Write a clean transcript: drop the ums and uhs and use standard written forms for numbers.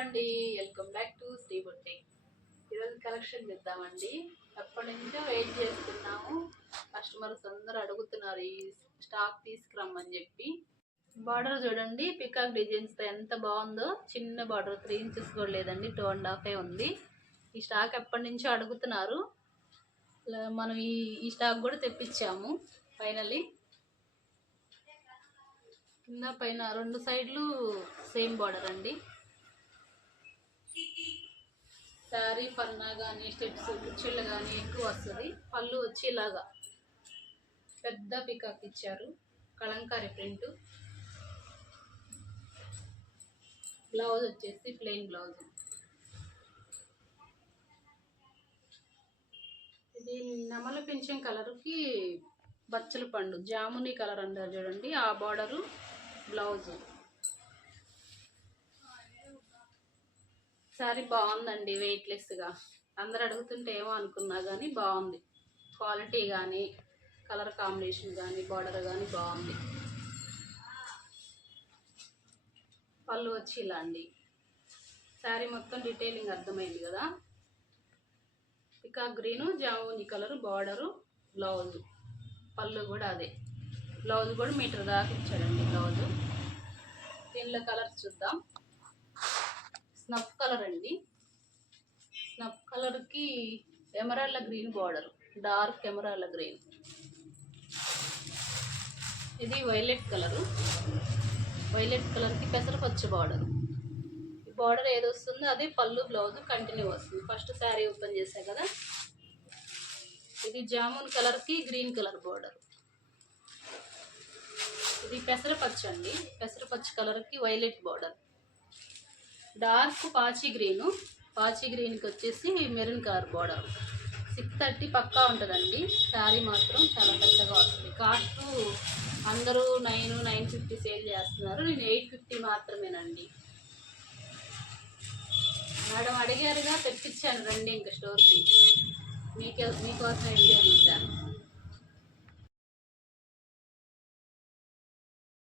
అండి, welcome back to Sri boutique. ఈరోజు collection చేద్దామండి. ఎప్పటి నుంచో వెయిట్ చేస్తున్నాము. కస్టమర్స్ అందరూ అడుగుతున్నారు ఈ స్టాక్ తీసుకురమ్మని చెప్పి. బార్డర్ చూడండి, పికాక్ డిజైన్స్తో ఎంత బాగుందో. చిన్న బార్డర్, 3 ఇంచెస్ కూడా లేదండి, 2.5 ఉంది. ఈ స్టాక్ ఎప్పటి నుంచో అడుగుతున్నారు. మనం ఈ స్టాక్ కూడా తెప్పించాము ఫైనల్లీ. కింద పైన 2 సైడ్లు సేమ్ బార్డర్ అండి. శారీ పన్నా కానీ స్టెప్స్ కుర్చీలు కానీ ఎక్కువ వస్తుంది. పళ్ళు వచ్చి ఇలాగా పెద్ద పికాక్ ఇచ్చారు, కలంకారీ ప్రింట్. బ్లౌజ్ వచ్చేసి ప్లెయిన్ బ్లౌజ్. ఇది నమల పింఛం కలర్కి బచ్చల పండు జాముని కలర్ అంటారు చూడండి, ఆ బార్డరు బ్లౌజు. సారీ బాగుందండి, వెయిట్లెస్గా. అందరు అడుగుతుంటే ఏమో అనుకున్నా కానీ బాగుంది. క్వాలిటీ కానీ, కలర్ కాంబినేషన్ కానీ, బార్డర్ కానీ బాగుంది. పళ్ళు వచ్చి ఇలా అండి. శారీ మొత్తం డీటెయిలింగ్ అర్థమైంది కదా. పికాక్ గ్రీను, జాముని కలరు బార్డరు, బ్లౌజు. పళ్ళు కూడా అదే. బ్లౌజ్ కూడా మీటర్ దాకా ఇచ్చాడండి బ్లౌజు. దీనిలో కలర్స్ చూద్దాం. స్నఫ్ కలర్ అండి. స్నఫ్ కలర్కి emerald green border, dark emerald green. ఇది వైలెట్ కలరు. వైలెట్ కలర్కి పెసరపచ్చ బార్డర్. ఈ బార్డర్ ఏది వస్తుందో అదే పళ్ళు, బ్లౌజ్ కంటిన్యూ వస్తుంది. ఫస్ట్ శారీ ఓపెన్ చేసా కదా. ఇది జామున్ కలర్కి గ్రీన్ కలర్ బార్డర్. ఇది పెసరపచ్చ అండి. పెసరపచ్చ కలర్కి వైలెట్ బార్డర్. డార్క్ పాచి గ్రీను. పాచి గ్రీన్కి వచ్చేసి మెరూన్ కలర్ బార్డర్. 630 పక్కా ఉంటుందండి. శారీ మాత్రం చాలా పెద్దగా వస్తుంది. కాస్ట్ అందరూ 950 సేల్ చేస్తున్నారు, నేను 850 మాత్రమేనండి. మేడం అడిగారుగా, తెప్పించాను రండి ఇంకా స్టోర్కి. మీకోసం వీడియో తీశాను.